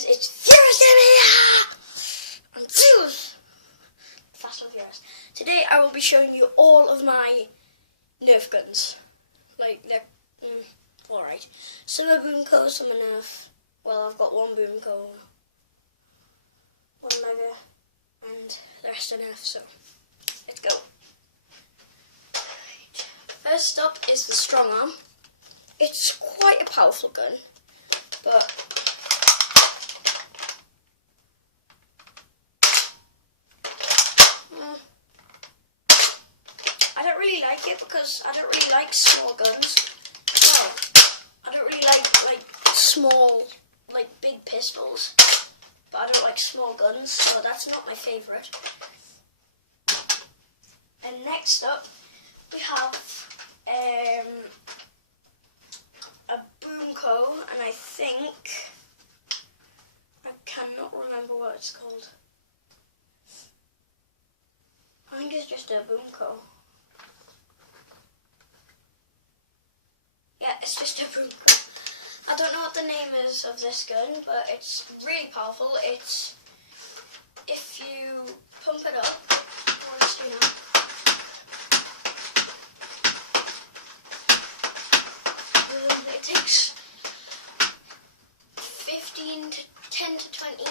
guys, it's Furious TV! I'm Furious! Fast and Furious. Today I will be showing you all of my Nerf guns. Like, they're alright. Some are Boomco, some are Nerf. Well, I've got one Boomco, one Mega, and the rest are Nerf, so let's go. Right. First up is the Strong Arm. It's quite a powerful gun, but I don't really like it because I don't really like small guns. Well, I don't really like small, big pistols, but I don't like small guns, so that's not my favourite. And next up, we have a Boomco, and I cannot remember what it's called. I think it's just a Boomco. Yeah, it's just a Boomco. I don't know what the name is of this gun, but it's really powerful. It's, if you pump it up, what it's doing now. It takes 10 to 20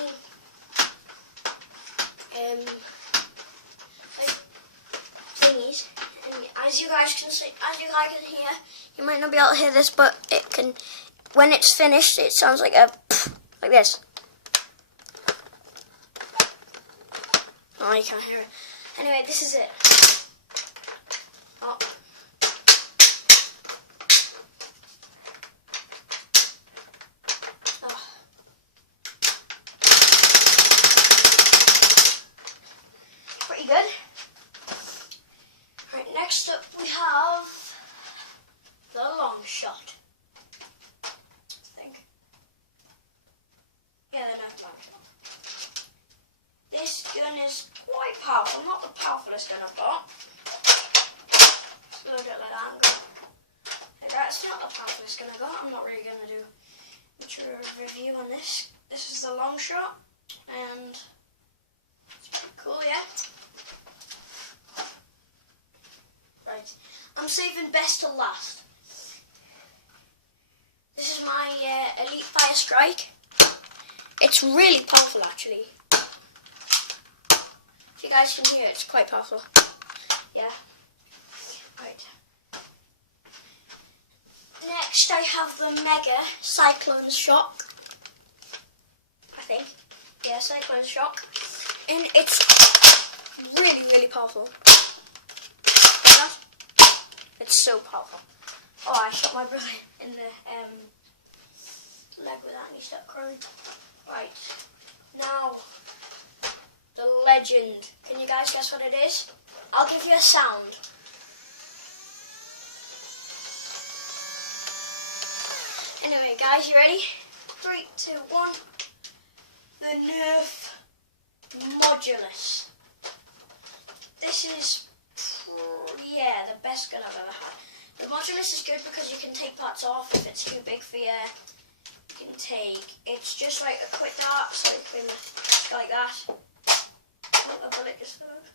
thingies, and as you guys can see, as you guys can hear, you might not be able to hear this, but it can. When it's finished, it sounds like like this. Oh, you can't hear it. Anyway, this is it. Oh. Pretty good. Right, next up we have the Long Shot. I think. Yeah, the Nerf Long Shot. This gun is quite powerful. Not the powerfulest gun I've got. Let's load it like that and go. Like that. It's not the powerfulest gun I've got. I'm not really going to do much of a review on this. This is the Long Shot, and it's pretty cool, yeah. Right, I'm saving best to last. This is my Elite Fire Strike. It's really powerful, actually. If you guys can hear it, it's quite powerful. Yeah. Right. Next, I have the Mega Cyclone Shock. I think. Yeah, Cyclone Shock. And it's really, really powerful. It's so powerful. Oh, I shot my brother in the leg with that and he started crying. Right, now, the Legend. Can you guys guess what it is? I'll give you a sound. Anyway, guys, you ready? 3, 2, 1. The Nerf Modulus. This is, yeah, the best gun I've ever had. The Modulus is good because you can take parts off if it's too big for you. You can take, it's just like a quick dart, so you can go like that. Oh, the bullet just fell out.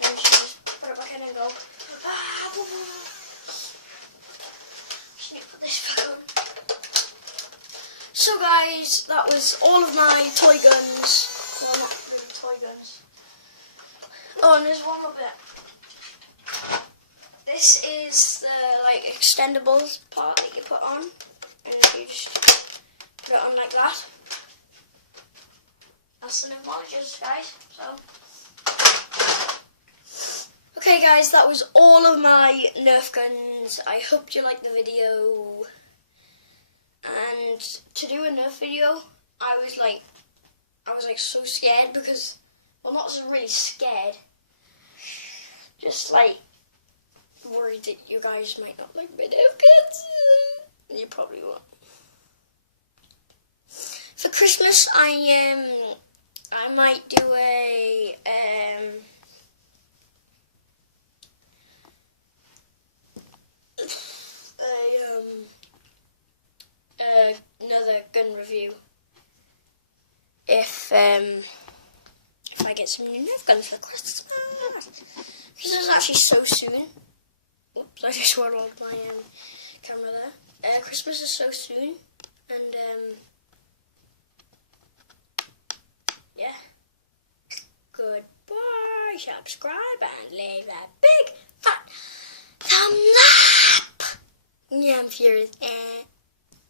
Then you should just put it back in and go. Just need to put this back on. So guys, that was all of my toy guns. Well, not really toy guns. Oh, and there's one more bit. This is the extendables part that you put on, and you just put it on like that. That's the new Modulus, guys. So, okay, guys, that was all of my Nerf guns. I hope you liked the video. And to do a Nerf video, I was so scared because, well, not so really scared, just worried that you guys might not like my Nerf guns. You probably won't. For Christmas, I might do another gun review. if I get some new Nerf guns for Christmas. This is actually so soon. Oops, I just swallowed my camera there. Christmas is so soon, and yeah. Goodbye. Subscribe and leave a big fat thumbs up. Yeah, I'm furious.